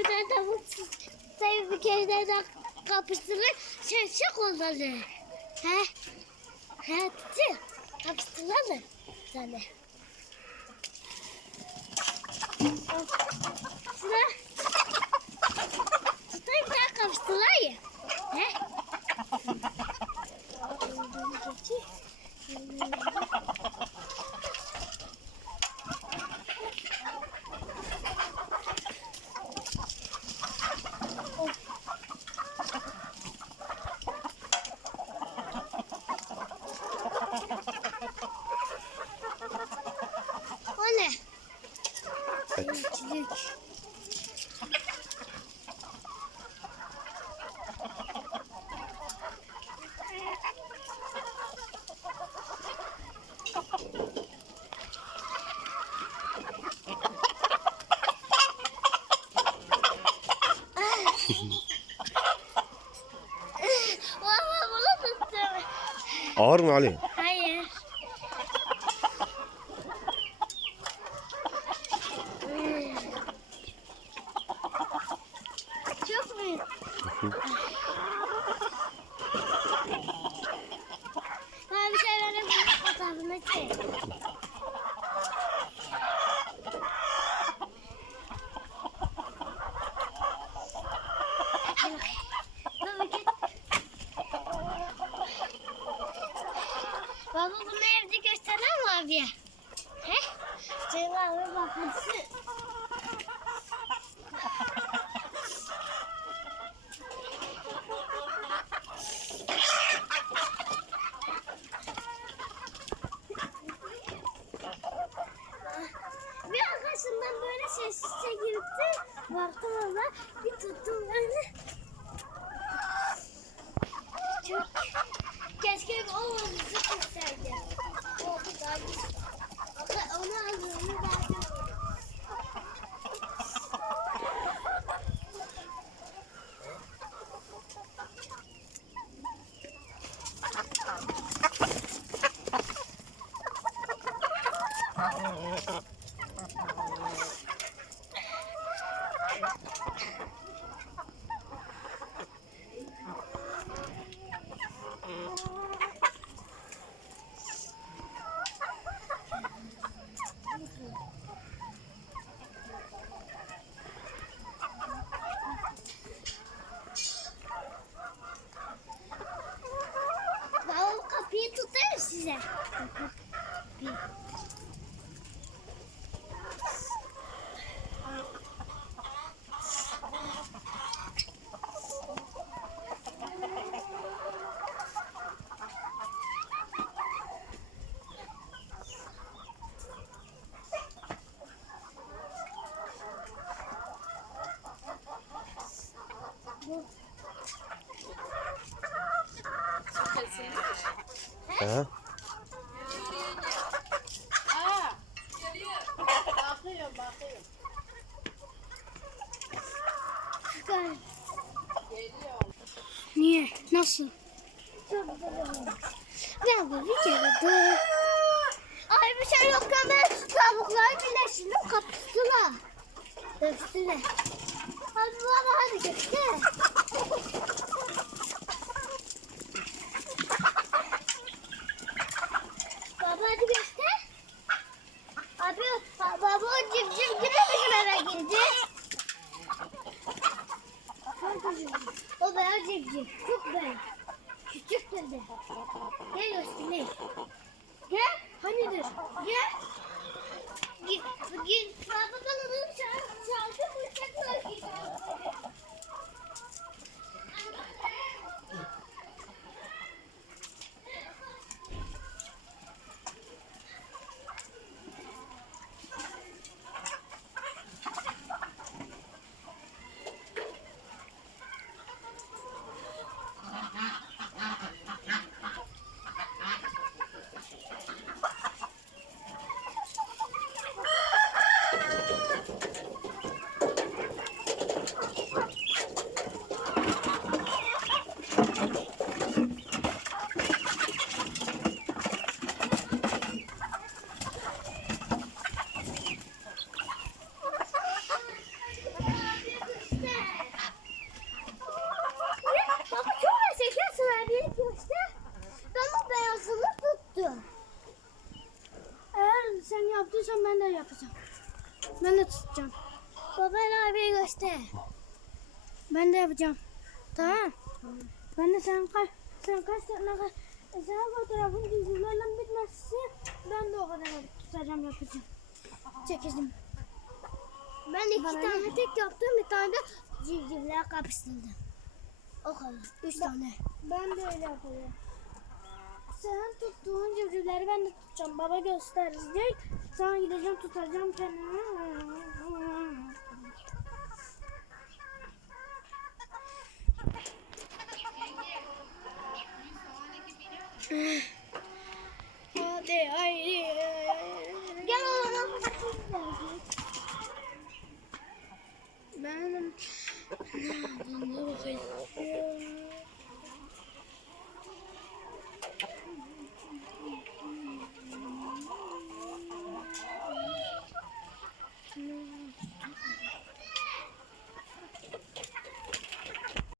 bir tane tavuk sayı bir kere daha kapıştırır. Şevşek olmalı. He? He tutuyor. Kapıştırmalı. Sana. Sıra. Tutayım daha kapıştırlar ya. He? O ne? Evet. Çilek. Valla bunu tuttum. Ağır mı Ali? Baba bunu evde gösteren mi abiye? He? Ceylan abi bak hadi. Bir arkasından böyle sessizce girdi. Baktım ona bir tuttum böyle. Çok keşke o He? Bakıyorum bakıyorum. Gel. Niye? Nasıl? Ben bu bir kere dur. Ay bir şey yok hemen tavuklar birleştirdim kapısına. Üstüne. Hadi baba hadi göster. Yapıyorsun ben de yapacağım. Ben de tutacağım. Baba abiye göster. Ben de yapacağım. Tamam. Ben de sen kaç sen kaç ne kadar sen fotoğrafın civcivlerle bitmezse ben de o kadar tutacağım yapacağım. Çekeceğim. Ben iki tane tek yaptım bir tane de civcivler kapıştırdım. O kadar. Üç tane. Ben de öyle yapıyorum. Sen tuttuğun civcivleri ben de tutacağım. Baba gösterecek. Sonra gideceğim tutacağım kendimi. Hadi haydi. Gel oğlum. Ben ne bakayım.